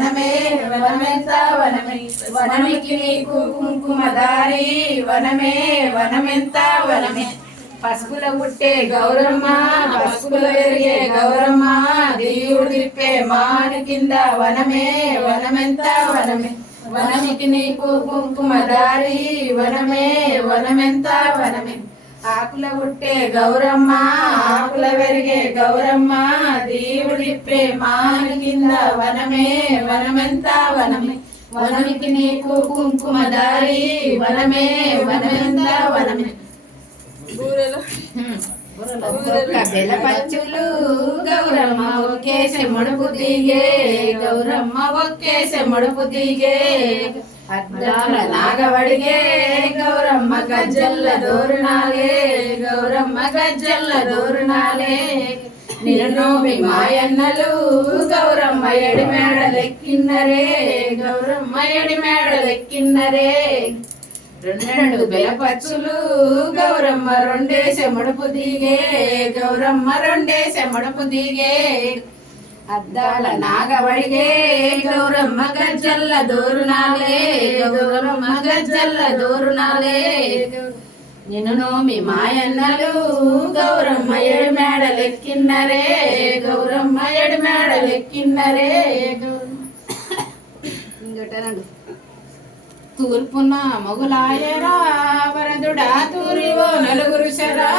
వనమే వనమెంత వనమే వనమికి నీకు కుంకుమదారి వనమే వనమెంత వనమే పసుపుల పుట్టే గౌరమ్మ పసుపుల పెరిగే గౌరమ్మ దేవుడు తిప్పే మాను కింద వనమే వనమెంత వనమే వనమికి నీకు కుంకుమదారి వనమే వనమెంత వనమే ఆకుల పుట్టే గౌరమ్మ ఆకుల పెరిగే గౌరమ్మ దేవుడిప్పే మాను కింద వనమే వనమెంత వనమే వనమికి నీకు కుంకుమదారి వనమే వనమెంత వనమే పచ్చులు గౌరమ్మ ఒక్కేసే ముడుపు దిగే గౌరమ్మ ఒక్కేసే ముడుపు దిగే అద్దాల నాగవడిగే గౌరమ్మ గజ్జల్ల దోరునాలే గౌరమ్మ గజ్జల్ల దోరునాలే నిన్ను మీ మాయన్నలు గౌరమ్మ ఎడి మేడలెక్కిన్నరే గౌరమ్మ ఎడి మేడలెక్కిన్నరే రెండు బెలపచ్చులు గౌరమ్మ రెండేసే ముడుపు దిగే గౌరమ్మ రెండేసే ముడుపు దిగే అద్దాల నాగవడిగే గౌరమ్మ గజ్జల్ల దోరునాలే గౌరమ్మ గజ్జల్ల దోరునాలే నిన్ను మీ మాయన్నలు గౌరమ్మ ఎడి మేడలెక్కిన్నరే గౌరమ్మ ఎడి మేడలెక్కిన్నరే ఇంకోటనండు తూర్పున మొగులాయరా వరదుడా తూరివో నలుగురు శరా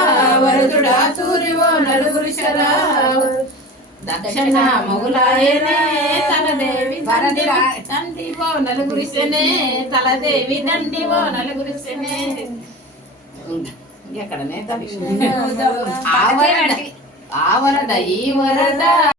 వరదుడా తూరివో నలుగురు శరా దక్షిణ మొగులాయనే తలదేవి వరదిరా దండివో నలుగురు శనే తలదేవి దండివో నలుగురు శనే ఎక్కడనే ఆ వరద ఈ వరద